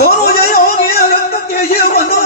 ಧನುಜಯ ಹೋಗಿ ಅನಂತ ಕೇಶವನ್ನು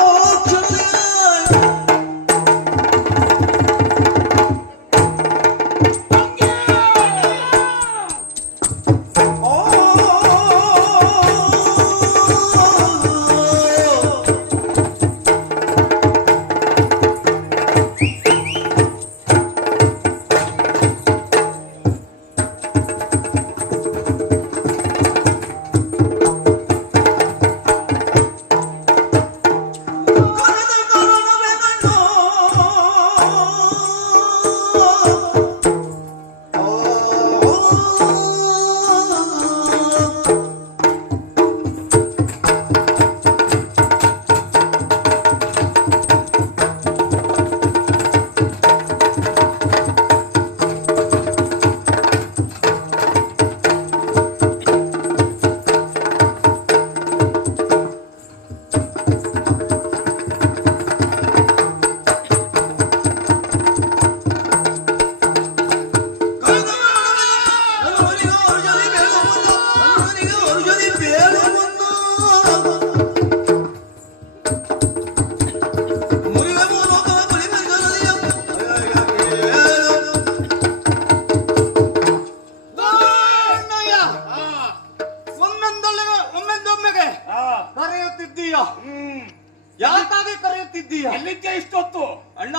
ಯಾಕಾಗಿ ಕರೆಯುತ್ತಿದ್ದೀಯ? ಅಲ್ಲಿದ್ದೆ ಇಷ್ಟೊತ್ತು ಅಣ್ಣ.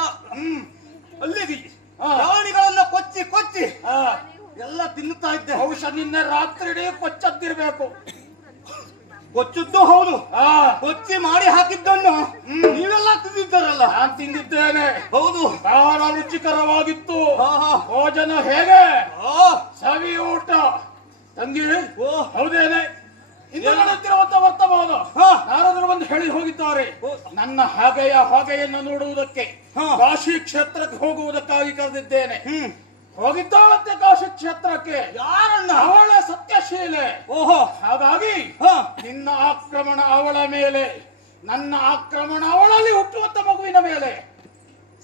ಅಲ್ಲಿಗೆ ಪ್ರಾಣಿಗಳೆಲ್ಲ ಕೊಚ್ಚಿ ಕೊಚ್ಚಿ ಎಲ್ಲ ತಿನ್ನುತ್ತಾ ಇದ್ದೆ. ಬಹುಶಃ ನಿನ್ನೆ ರಾತ್ರಿ ಕೊಚ್ಚದ್ದಿರ್ಬೇಕು. ಕೊಚ್ಚದ್ದು ಹೌದು, ಕೊಚ್ಚಿ ಮಾಡಿ ಹಾಕಿದ್ದನ್ನು ನೀವೆಲ್ಲ ತಿಂದಿದ್ದಾರಲ್ಲ. ನಾನ್ ತಿಂದಿದ್ದೇನೆ. ಹೌದು, ಬಹಳ ರುಚಿಕರವಾಗಿತ್ತು. ಭೋಜನ ಹೇಗೆ? ಸವಿ ಊಟ ತಂಗಿ. ಹೌದೇನೆ? ಇನ್ನು ನಡೆಯುತ್ತಿರುವಂತ ವರ್ತಮಾನ ನಾರದರು ಬಂದು ಹೇಳಿ ಹೋಗಿದ್ದಾರೆ. ನನ್ನ ಹಾಗೆಯನ್ನು ನೋಡುವುದಕ್ಕೆ ಕಾಶಿ ಕ್ಷೇತ್ರಕ್ಕೆ ಹೋಗುವುದಕ್ಕಾಗಿ ಕರೆದಿದ್ದೇನೆ. ಹೋಗಿದ್ದಾಳಂತೆ ಕಾಶಿ ಕ್ಷೇತ್ರಕ್ಕೆ. ಯಾರನ್ನ? ಅವಳ ಸತ್ಯಶೀಲೆ. ಓಹೋ, ಹಾಗಾಗಿ ನಿನ್ನ ಆಕ್ರಮಣ ಅವಳ ಮೇಲೆ, ನನ್ನ ಆಕ್ರಮಣ ಅವಳಲ್ಲಿ ಹುಟ್ಟುವಂತ ಮಗುವಿನ ಮೇಲೆ.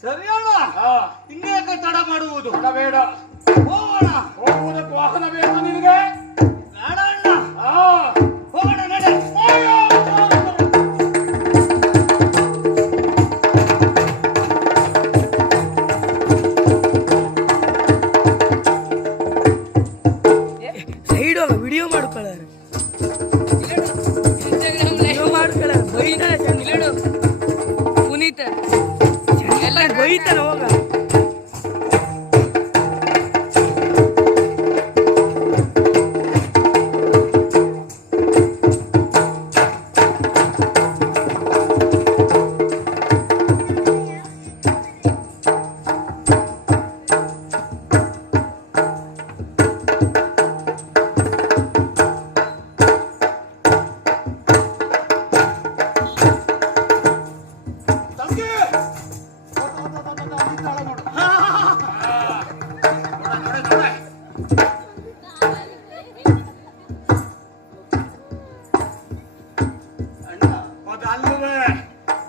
ಸರಿಯಲ್ಲ? ಇನ್ನೇಕೆ ತಡ ಮಾಡುವುದು? ಬೇಡ, ಹೋಗೋಣ. ಹೋಗುವುದಕ್ಕೆ ವಾಹನ ಬೇಕು ನಿನಗೆ? ಬೇಡ ಅಣ್ಣ, ಹೋಗೋಣ ನಡೆ. ಸೈಡ್ ಹೋಗ ವಿಡಿಯೋ ಮಾಡ್ಕೊಳ್ಳಾರೆ, ವಿಡಿಯೋ ಮಾಡ್ಕೊಳ್ಳಾರೆ. ಬೈತಾನೆ ಪುನೀತ ಎಲ್ಲ ಬೈತಾನೆ. ಹೋಗ ಅದಲ್ಲವೇ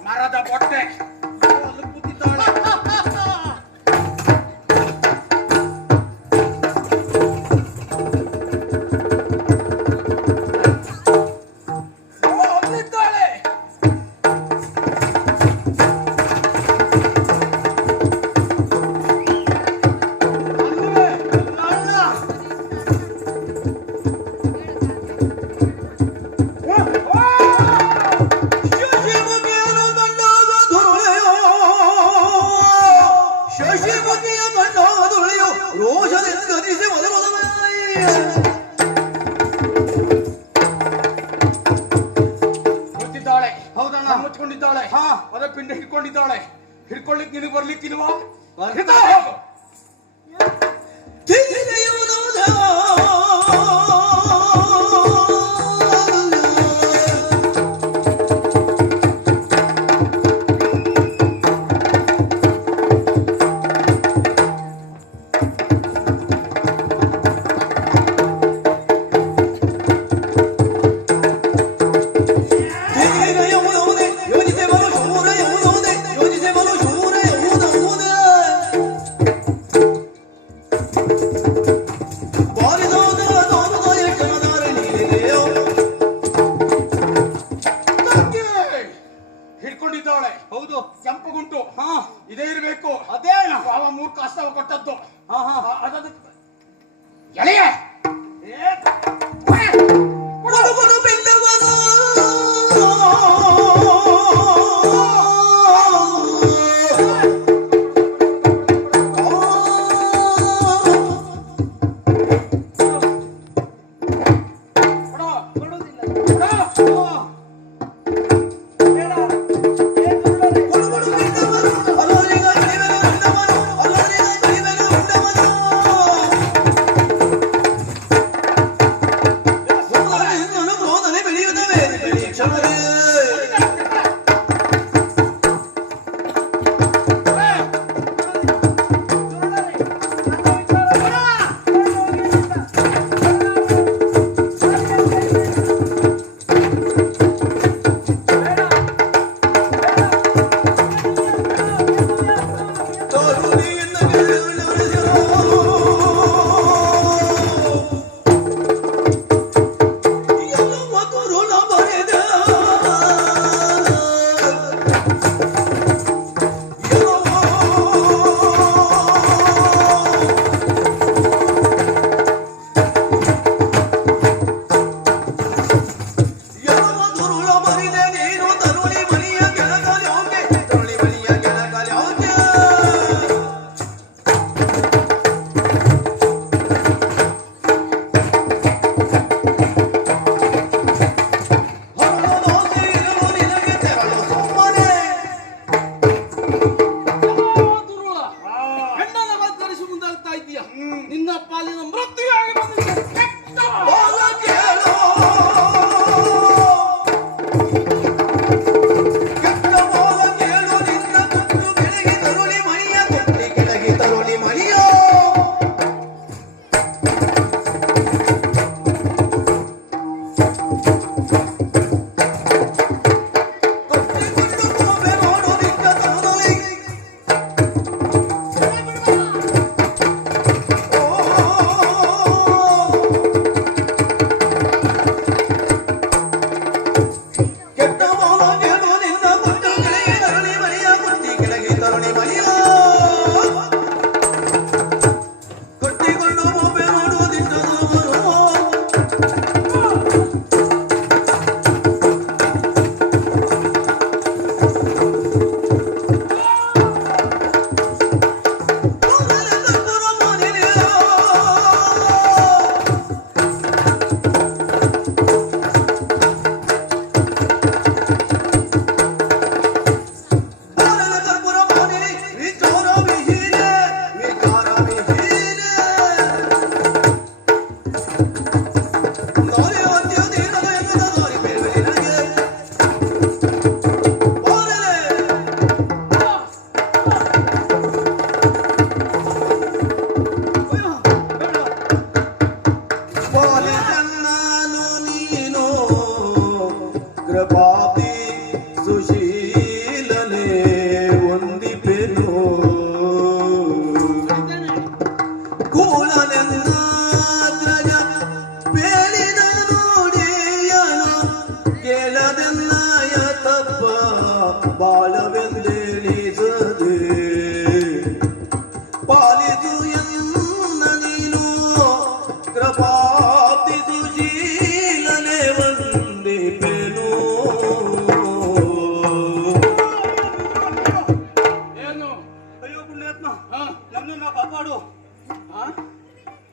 ಮರದ ಬೊಟ್ಟೆ ಅಲ್ಲಿ ಕೂತಿದ್ದಾಳೆ. ಅಲ್ಲಿದ್ದಾಳೆ. ಗೊತ್ತಿದ್ದಾಳೆ. ಹೌದಣ್ಣ. ಮುಚ್ಕೊಂಡಿದ್ದಾಳೆ. ಪದಪಿಂಡ ಹಿಡ್ಕೊಂಡಿದ್ದಾಳೆ. ಹಿಡ್ಕೊಳ್ಳಿಕ್ಕೆ ನಿನಗೆ ಬರ್ಲಿಕ್ಕಿಲ್ವಾ? ಇದೇ ಇರಬೇಕು. ಅದೇನ ಯಾವ ಮೂರ್ಖ ಹಸ್ತವ ಕೊಟ್ಟದ್ದು ಅದದು ಎಳೆಯ ಬಡವನು ಬೆಂದವನು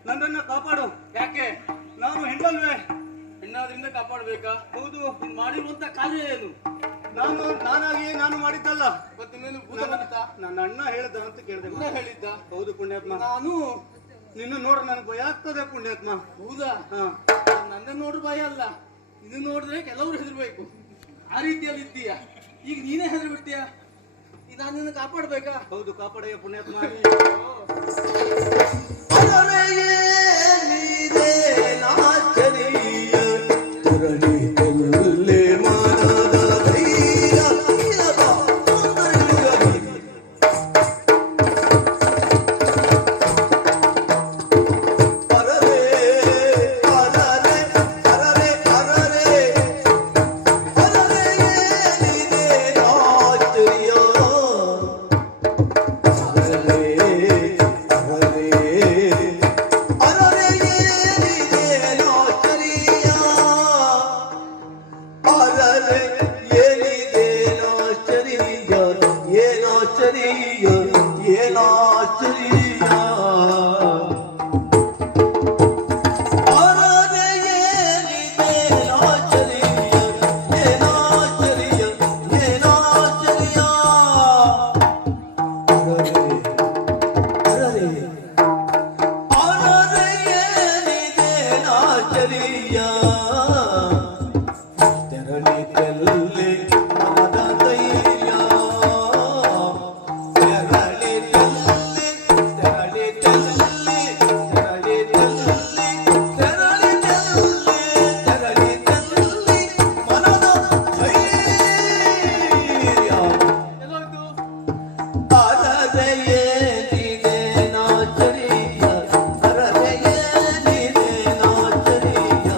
ನನ್ನನ್ನ ಕಾಪಾಡು. ಯಾಕೆ? ನಾನು ಹೆಣ್ಣಲ್ವೇ? ಹೆಣ್ಣಾದ್ರಿಂದ ಕಾಪಾಡ್ಬೇಕಾ? ಹೌದು. ನೀನ್ ಮಾಡಿರುವಂತ ಕಾರ್ಯ ಏನು? ನಾನಾಗಿ ನಾನು ಮಾಡಿದ್ದಲ್ಲ. ಮತ್ತೆ ನೀನು ಭೂತ ಬಂದಿತಾ? ನನ್ನ ಅಣ್ಣ ಹೇಳ್ದ ಅಂತ ಕೇಳಿದೆ. ಅಣ್ಣ ಹೇಳಿದ್ದ? ಹೌದು ಪುಣ್ಯಾತ್ಮ. ನಾನು ನಿನ್ನ ನೋಡ್ರೆ ನನಗೆ ಭಯ ಆಗ್ತದೆ ಪುಣ್ಯಾತ್ಮ. ಹೌದಾ? ಹಾ. ನನ್ನ ನೋಡ್ರೆ ಭಯ ಅಲ್ಲ, ಇದನ್ನ ನೋಡಿದ್ರೆ ಕೆಲವರು ಹೆದರ್ಬೇಕು. ಆ ರೀತಿಯಲ್ಲಿ ಇದ್ದೀಯ. ಈಗ ನೀನೇ ಹೆದರ್ ಬಿಡ್ತೀಯ. ನಾನು ನಿನ್ನ ಕಾಪಾಡ್ಬೇಕಾ? ಹೌದು, ಕಾಪಾಡಯ್ಯ ಪುಣ್ಯಾತ್ಮ. ಅರರೆ ಏನಿದೇನಾಶ್ಚರ್ಯ ಏನಾಶ್ಚರ್ಯ ಏನಾಶ್ಚರ್ಯ ಅರರೆ ಏನಿದೇನಾಶ್ಚರ್ಯ ಏನಾಶ್ಚರ್ಯ ಏನಾಶ್ಚರ್ಯ ಅರರೆ ಅರರೆ ಏನಿದೇನಾಶ್ಚರ್ಯ ತೆರಳಿ ತೆಲ್ಲಿ ಮನದ ಧೈರ್ಯ ತೆರಳಿ ತೆಲ್ಲಿ ತೆರಳಿ ತೆಲ್ಲಿ ತೆರಳಿ ತೆಲ್ಲಿ ತೆರಳಿ ತೆಲ್ಲಿ ತೆರಳಿ ತೆಲ್ಲಿ ಮನದ ಧೈರ್ಯ ಎಲ್ಲೋಯ್ತು? ಅರರೆ ಏನಿದೇನಾಶ್ಚರ್ಯ ಅರರೆ ಏನಿದೇನಾಶ್ಚರ್ಯ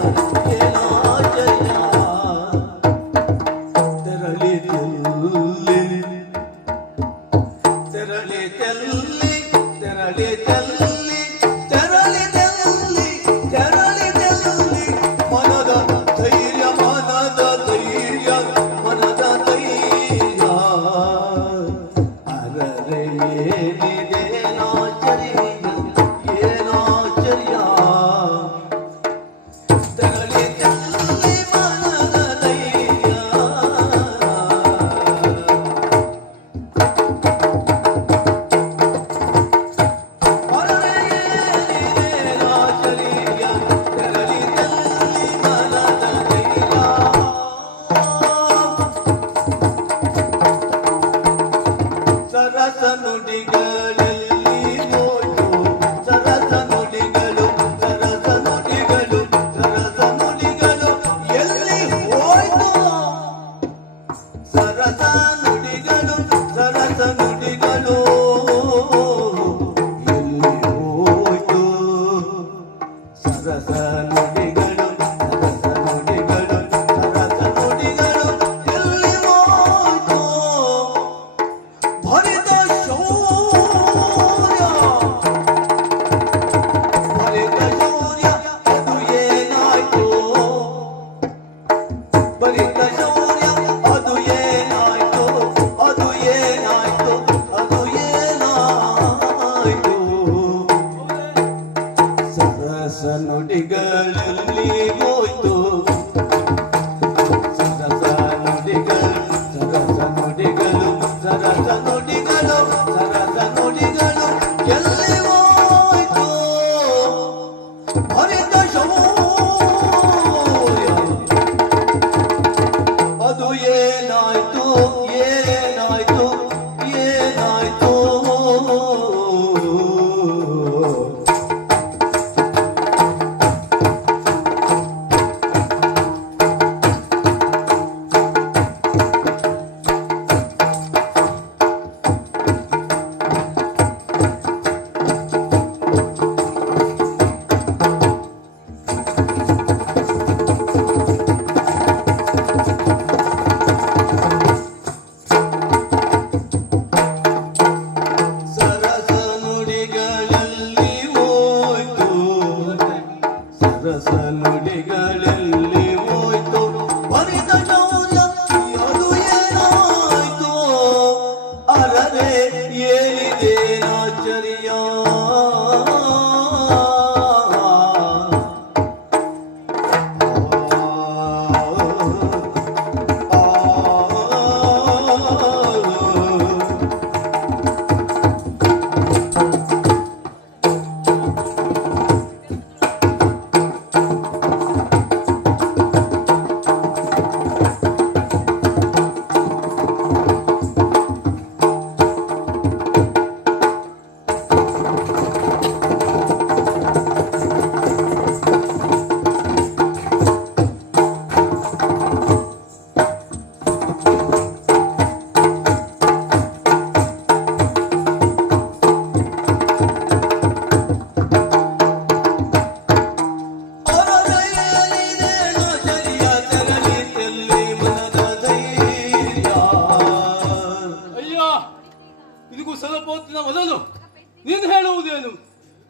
ಏನಾಶ್ಚರ್ಯ ತೆರಳಿ ತೆಲ್ಲಿ ತೆರಳಿ ತೆಲ್ಲಿ ತೆರಳಿ ತೆಲ್ಲಿ ತೆರಳಿ ತೆಲ್ಲಿ ತೆರಳಿ ತೆಲ್ಲಿ ಮನದ ಧೈರ್ಯ ಮನದ ಧೈರ್ಯ ಮನದ ಧೈರ್ಯ ಅರರೆ ಏನಿದೇನಾಶ್ಚರ್ಯ ಏನಾಶ್ಚರ್ಯ ತೆರಳಿ ತೆಲ್ಲಿ ಮನದ ಧೈರ್ಯ ಅರರೆ ಏನಿದೇನಾಶ್ಚರ್ಯ ತೆರಳಿ ತೆಲ್ಲಿ ಮನದ ಧೈರ್ಯ ಸರಸ ನುಡಿಗಳಲ್ಲಿ ಹೋಯ್ತು ಸರಸ ನುಡಿಗಳು ಸರಸ ನುಡಿಗಳು ಸರಸ ನುಡಿಗಳು ಎಲ್ಲಿ ಹೋಯ್ತು ಸರಸ ನುಡಿಗಳು ಸರಸ ನುಡಿಗಳು ಎಲ್ಲಿ ಹೋಯ್ತು ಸರಸ ನುಡಿಗಳು ಸರಸ ನುಡಿಗಳು ಸರಸ ನುಡಿಗಳು ಎಲ್ಲಿ ಹೋಯ್ತು ಭರಿತ ಶೌರ್ಯ ಭರಿತ ಶೌರ್ಯ ಅದು ಏನಾಯ್ತು ಭರಿತ ಶೌರ್ಯ ಅದು ಏನಾಯ್ತು ಅದು ಏನಾಯ್ತು ಅದು ಏನಾಯ್ತು ಸರಸ ನುಡಿಗಳಲ್ಲಿ ಹೋಯ್ತು ಸರಸ ನುಡಿಗಳು ಸರಸ ನುಡಿಗಳು ಸರಸ ನುಡಿಗಳು ಸರಸ ನುಡಿಗಳು ಎಲ್ಲಿ ಹೋಯ್ತು ಭರಿತ ಶೌರ್ಯ ಅದು ಏನಾಯ್ತು ಏನಾಯ್ತು ಏನಾಯ್ತು ಸರಸ ನುಡಿಗಳಲ್ಲಿ ಹೋಯ್ತು ಸರಸ ನುಡಿಗಳಲ್ಲಿ ಹೋಯ್ತು ಭರಿತ ಶೌರ್ಯ ಅದು ಏನಾಯ್ತು ಅರರೆ ಏನಿದೇನಾಶ್ಚರ್ಯ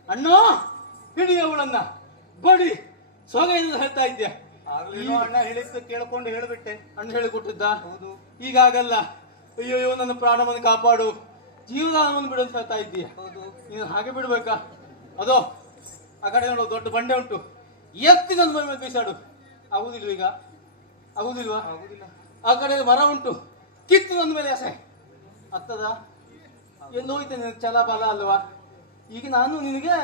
ಅಣ್ಣ ಹಿಡಿ ಅವಳನ್ನ ಬಡಿ ಸೊಗೈನ ಹೇಳ್ತಾ ಇದ್ದೆ ಆಗ್ಲೇನೋ ಅಣ್ಣ ಹೇಳಿದ್ದು ಕೇಳ್ಕೊಂಡು ಹೇಳ್ಬಿಟ್ಟೆ. ಅಣ್ಣ ಹೇಳಿಕೊಟ್ಟಿದ್ದ. ಹೌದು. ಈಗ ಆಗಲ್ಲ. ಅಯ್ಯೋ ನನ್ನ ಪ್ರಾಣವನ್ನು ಕಾಪಾಡು, ಜೀವದಾನವನ್ನು ಬಿಡು ಅಂತ ಹೇಳ್ತಾ ಇದ್ದೀಯ. ಹೌದು. ನೀನು ಹಾಗೆ ಬಿಡ್ಬೇಕಾ? ಅದೋ ಆ ಕಡೆ ನೋಡು, ದೊಡ್ಡ ಬಂಡೆ ಉಂಟು, ಎತ್ತಿ ನನ್ನ ಮೈ ಮೇಲೆ ಬೀಸಾಡು. ಆಗುದಿಲ್ವ ಈಗ? ಆಗುದಿಲ್ವಾ? ಆಗುದಿಲ್ಲ. ಆ ಕಡೆ ಮರ ಉಂಟು, ಕಿತ್ತು ನನ್ನ ಮೇಲೆ ಎಸೆ. ಆಗ್ತದ? ಎಲ್ಲೋ ಹೋಯ್ತೆ ನಿನಗೆ ಛಲ ಬಲ ಅಲ್ವಾ? ಈಗ ನಾನು ನಿನಗೆ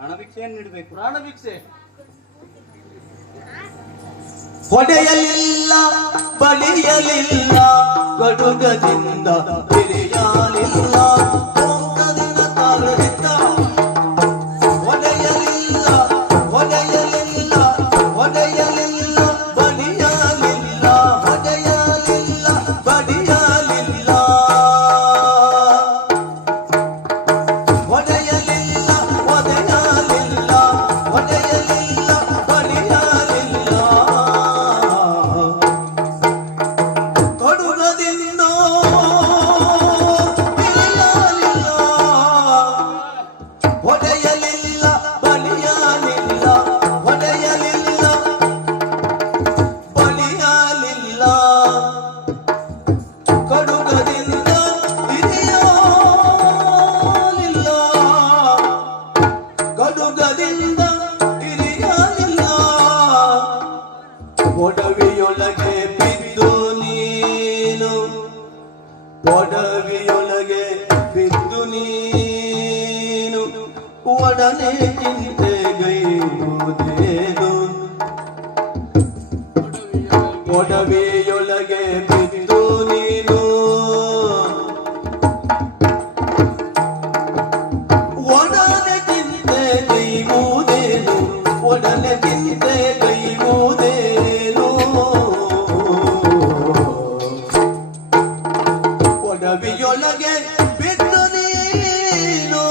ಹಣ ಭಿಕ್ಷೆಯನ್ನು ನೀಡಬೇಕು. ಪ್ರಾಣ ಭಿಕ್ಷೆ. ಹೊಡೆಯಲಿಲ್ಲ ಬಡಿಯಲಿಲ್ಲ ಗಡುಗದಿಂದ ಬಿರಿಯಾಲಿಲ್ಲ ಓಂಕದಿನ ತಾರಹಿತ. ಹೊಡೆಯಲಿಲ್ಲ ಹೊಡೆಯಲಿಲ್ಲ ಹೊಡೆಯಲಿಲ್ಲ ಬಡಿಯಲಿಲ್ಲ ಹೊಡೆಯಲಿಲ್ಲ ಬಡಿಯಲಿಲ್ಲ ಹೊಡೆಯಲಿಲ್ಲ ಹೊಡೆಯಲಿಲ್ಲ ಹೊಡೆಯಲಿಲ್ಲ ಬಡಿಯಲಿಲ್ಲ ಕಡುಗದಿಂದ ಬಿರಿಯಾಲಿಲ್ಲ ಹೊಡೆಯಲಿಲ್ಲ ಬಡಿಯಲಿಲ್ಲ ಹೊಡೆಯಲಿಲ್ಲ ಬಡಿಯಲಿಲ್ಲ ಕಡುಗದಿಂದ ಹಿರಿಯಲಿಲ್ಲ ಕಡುಗದಿಂದ ಹಿರಿಯಲಿಲ್ಲ ಒಡವಿಯೊಳಗೆ ಬಿದ್ದು ನೀನು ಒಡವಿಯೊಳಗೆ ಬಿದ್ದು ನೀನು ಒಡನೆ ಚಿಂತೆಗೈಯುವುದೇನು ಒಡವೆಯೊಳಗೆ ಬಿದ್ದು ನೀನು ಒಡನೆ ಚಿಂತೆಗೈಯುವುದೇನು ಒಡನೆ ಚಿಂತೆಗೈಯುವುದೇನು ಒಡವೆಯೊಳಗೆ ಬಿದ್ದು ನೀನು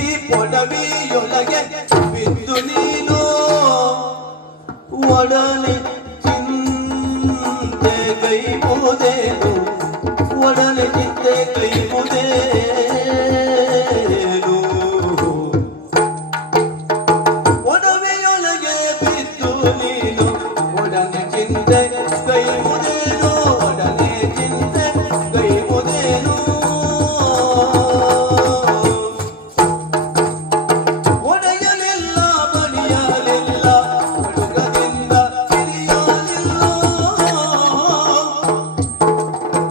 ಈ ಒಡವೆಯೊಳಗೆ ಬಿದ್ದು ನೀನು ಒಡನೆ ಚಿಂತೆ ಕೈಯುವುದೇನು ಒಡನೆ ಚಿಂತೆ ಕೈಯುವುದೇನು ಒಡವೆಯೊಳಗೆ ಬಿದ್ದು ನೀನು ಒಡನೆ ಚಿಂತೆ ಕೈಯುವುದೇನು ಒಡನೆ ಚಿಂತೆ ಕೈಯುವುದೇನು ಒಡೆಯಲಿಲ್ಲ ಬಡಿಯಲಿಲ್ಲ ಕಡುಗದಿಂದ ಹಿರಿಯಲಿಲ್ಲ.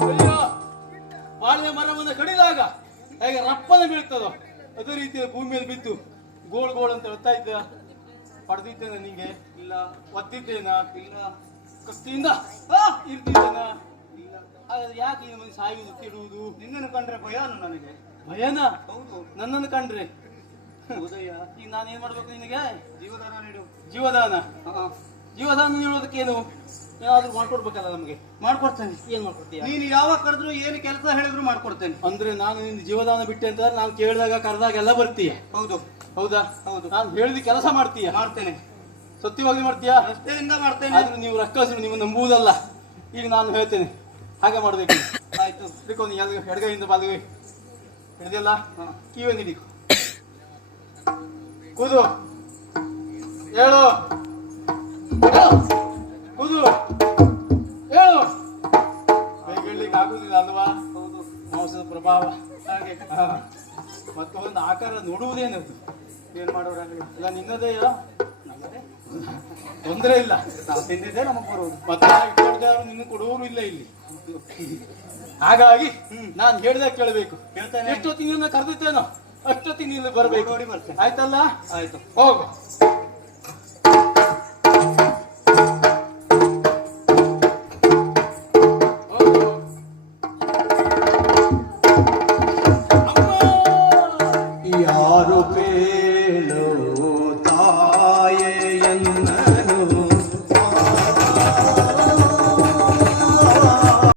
ಅಯ್ಯೋ, ಬಾಳೆ ಮರವನ್ನು ಕಡಿದಾಗ ಹೇಗೆ ರಪ್ಪನ ಬೀಳ್ತದೋ ಅದೇ ರೀತಿಯ ಭೂಮಿಯಲ್ಲಿ ಬಿದ್ದು ಗೋಳ್ ಗೋಳ್ ಅಂತ ಹೇಳ್ತಾ ಇದ್ದ. ಪಡೆದಿದ್ದೇನೆ ನಿಂಗೆ? ಇಲ್ಲ. ಒದ್ದಿದ್ದೇನಾ? ಇಲ್ಲ. ಕತ್ತಿಯಿಂದ ಇರ್ತಿದ್ದೇನಾ? ಇಲ್ಲ. ಹಾಗಾದ್ರೆ ಯಾಕೆ ಈ ಮಂದಿ ಸಾಯುವುದು ಕೆಡುವುದು? ನಿನ್ನನ್ನು ಕಂಡ್ರೆ ಭಯಾನು ನನಗೆ. ಭಯನ? ಹೌದು. ನನ್ನನ್ನು ಕಂಡ್ರೆ ಉದಯ, ಈಗ ನಾನು ಏನ್ ಮಾಡ್ಬೇಕು ನಿನಗೆ? ಜೀವದಾನ ನೀಡು. ಜೀವದಾನ. ಹಾ, ಜೀವದಾನ ನೀಡೋದಕ್ಕೇನು ಏನಾದ್ರೂ ಮಾಡ್ಕೊಡ್ಬೇಕಲ್ಲ ನಮಗೆ. ಮಾಡ್ಕೊಡ್ತೇನೆ. ಏನ್ ಮಾಡ್ಕೊಡ್ತೀಯ? ನೀನು ಯಾವಾಗ ಕರೆದ್ರು ಏನು ಕೆಲಸ ಹೇಳಿದ್ರು ಮಾಡ್ಕೊಡ್ತೇನೆ. ಅಂದ್ರೆ ನಾನು ನಿನ್ನ ಜೀವದಾನ ಬಿಟ್ಟೆ ಅಂತ ನಾನು ಕೇಳಿದಾಗ ಕರೆದಾಗ ಎಲ್ಲ ಬರ್ತೀಯ. ಹೌದು. ಹೌದಾ? ಹೌದು. ನಾನು ಹೇಳಿದ ಕೆಲಸ ಮಾಡ್ತೀಯ. ಮಾಡ್ತೇನೆ. ಸತ್ಯವಾಗಿ ಮಾಡ್ತೀಯಾ? ರಸ್ತೆಯಿಂದ ಮಾಡ್ತೇನೆ. ಆದ್ರೂ ನೀವು ರಕ್ಕಸರು, ನೀವು ನಂಬುವುದಲ್ಲ. ಈಗ ನಾನು ಹೇಳ್ತೇನೆ ಹಾಗೆ ಮಾಡ್ಬೇಕು. ಆಯ್ತು. ಹಿಡ್ಕೊಂಡು ಎಡಗೈಯಿಂದ ಬಲಗೈ ಹಿಡಿದಿಲ್ಲ, ಕಿವಿ ಹಿಡಿ. ಕೂದು ಹೇಳು, ಕೂದು ಹೇಳು. ಬೇಗ ಹೇಳಲಿಕ್ಕೆ ಆಗುದಿಲ್ಲ ಅಲ್ವಾ? ಹೌದು. ಮಾಂಸದ ಪ್ರಭಾವ ಹಾಗೆ. ಮತ್ತು ಒಂದು ಆಕಾರ ನೋಡುವುದೇನದು? ಏನ್ ಮಾಡೋರಾಗಲಿ. ಎಲ್ಲ ನಿನ್ನದೇಯ, ನಮ್ಮದೇ. ತೊಂದರೆ ಇಲ್ಲ. ನಾವು ತಿಂದಿದ್ದೆ ನಮಗ್ ಬರುವುದು. ಮತ್ತೆ ಇಟ್ಕೊಳ್ದಾರು ನಿನ್ನ ಕೊಡುವವರು ಇಲ್ಲ ಇಲ್ಲಿ. ಹಾಗಾಗಿ ನಾನು ಹೇಳಿದಾಗ ಕೇಳಬೇಕು. ಹೇಳ್ತೇನೆ. ಎಷ್ಟೊತ್ತಿಗೆ ನಿನ್ನ ಕರೆದಿದ್ದೇನೋ ಅಷ್ಟೊತ್ತಿಗೆ ನೀನು ಬರಬೇಕು. ಓಡೋಡಿ ಬರ್ತೇನೆ. ಆಯ್ತಲ್ಲ? ಆಯ್ತು. ಹೋಗು.